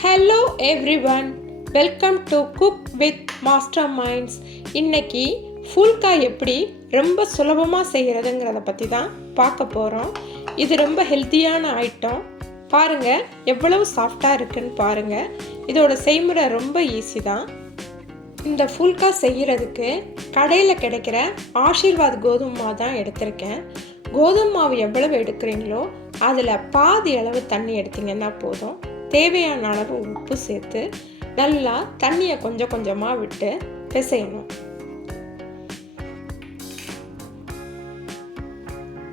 Hello everyone, welcome to cook with master minds. இன்னைக்கு ஃபுல்கா எப்படி ரொம்ப சுலபமாக செய்கிறதுங்கிறத பற்றி தான் பார்க்க போகிறோம். இது ரொம்ப ஹெல்த்தியான ஐட்டம். பாருங்கள் எவ்வளவு சாஃப்டாக இருக்குன்னு பாருங்கள். இதோட செய்முறை ரொம்ப ஈஸி தான். இந்த ஃபுல்கா செய்கிறதுக்கு கடையில் கிடைக்கிற ஆஷீர்வாத் கோதுமை மாவு தான் எடுத்திருக்கேன். கோதுமை மாவு எவ்வளவு எடுக்கிறீங்களோ அதில் பாதி அளவு தண்ணி எடுத்திங்கன்னா போதும். தேவையான அளவு உப்பு சேர்த்து நல்லா தண்ணியை கொஞ்சம் கொஞ்சமாக விட்டு பிசையணும்.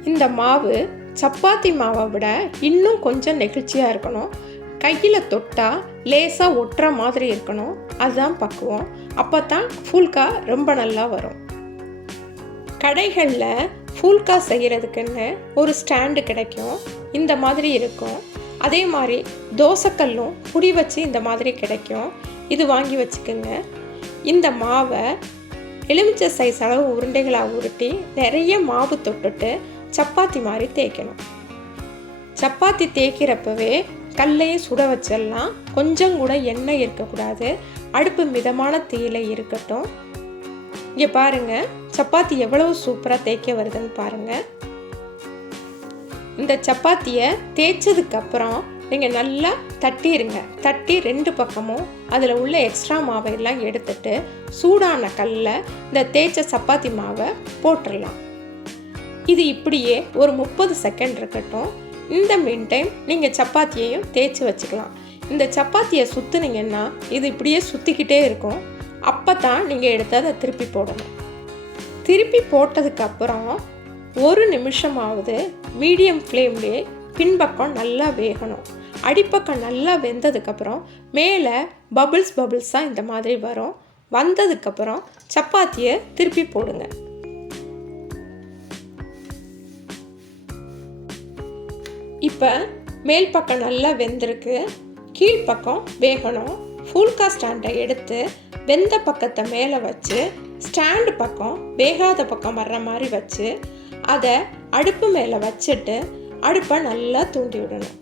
இந்த மாவு சப்பாத்தி மாவை விட இன்னும் கொஞ்சம் நெகிழ்ச்சியாக இருக்கணும். கையில் தொட்டால் லேசாக ஒட்டுற மாதிரி இருக்கணும். அதுதான் பக்குவம். அப்போ தான் ஃபுல்கா ரொம்ப நல்லா வரும். கடைகளில் ஃபுல்கா செய்கிறதுக்குன்னு ஒரு ஸ்டாண்டு கிடைக்கும். இந்த மாதிரி இருக்கும். அதே மாதிரி தோசைக்கல்லும் புடி வச்சு இந்த மாதிரி கிடைக்கும். இது வாங்கி வச்சுக்கோங்க. இந்த மாவை எலுமிச்சை சைஸ் அளவு உருண்டைகளாக உருட்டி நிறைய மாவு தொட்டுட்டு சப்பாத்தி மாதிரி தேய்க்கணும். சப்பாத்தி தேய்க்கிறப்பவே கல்லையே சுட வச்சிடலாம். கொஞ்சம் கூட எண்ணெய் இருக்கக்கூடாது. அடுப்பு மிதமான தீயில இருக்கட்டும். இங்கே பாருங்கள், சப்பாத்தி எவ்வளவு சூப்பராக தேய்க்க வருதுன்னு பாருங்கள். இந்த சப்பாத்தியை தேய்ச்சதுக்கப்புறம் நீங்கள் நல்லா தட்டிடுங்க. தட்டி ரெண்டு பக்கமும் அதில் உள்ள எக்ஸ்ட்ரா மாவையெல்லாம் எடுத்துட்டு சூடான கல்லில் இந்த தேய்ச்ச சப்பாத்தி மாவை போட்டுடலாம். இது இப்படியே ஒரு 30 செகண்ட் இருக்கட்டும். இந்த மீன் டைம் நீங்கள் சப்பாத்தியையும் தேய்ச்சி வச்சுக்கலாம். இந்த சப்பாத்தியை சுற்றுனீங்கன்னா இது இப்படியே சுற்றிக்கிட்டே இருக்கும். அப்போ தான் நீங்கள் எடுத்து அதை திருப்பி போடணும். திருப்பி போட்டதுக்கப்புறம் 1 நிமிஷமாவது மீடியம் ஃப்ளேம்லேயே பின்பக்கம் நல்லா வேகணும். அடிப்பக்கம் நல்லா வெந்ததுக்கப்புறம் மேலே பபிள்ஸாக இந்த மாதிரி வரும். வந்ததுக்கப்புறம் சப்பாத்தியை திருப்பி போடுங்க. இப்போ மேல் பக்கம் நல்லா வெந்திருக்கு. கீழ்ப்பக்கம் வேகணும். ஃபுல்கா ஸ்டாண்டை எடுத்து வெந்த பக்கத்தை மேலே வச்சு ஸ்டாண்டு பக்கம் வேகாத பக்கம் வர்ற மாதிரி வச்சு அதை அடுப்பு மேலே வச்சுட்டு அடுப்பை நல்லா தூண்டி விடணும்.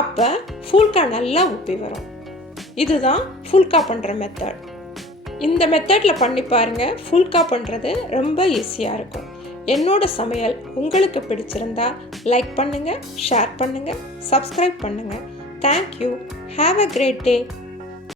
அப்போ ஃபுல்கா நல்லா உப்பி வரும். இதுதான் ஃபுல்கா பண்ணுற மெத்தட். இந்த மெத்தடில் பண்ணி பாருங்கள். ஃபுல்கா பண்ணுறது ரொம்ப ஈஸியாக இருக்கும். என்னோட சமையல் உங்களுக்கு பிடிச்சிருந்தா லைக் பண்ணுங்கள், ஷேர் பண்ணுங்கள், சப்ஸ்கிரைப் பண்ணுங்கள். Thank you. Have a great day.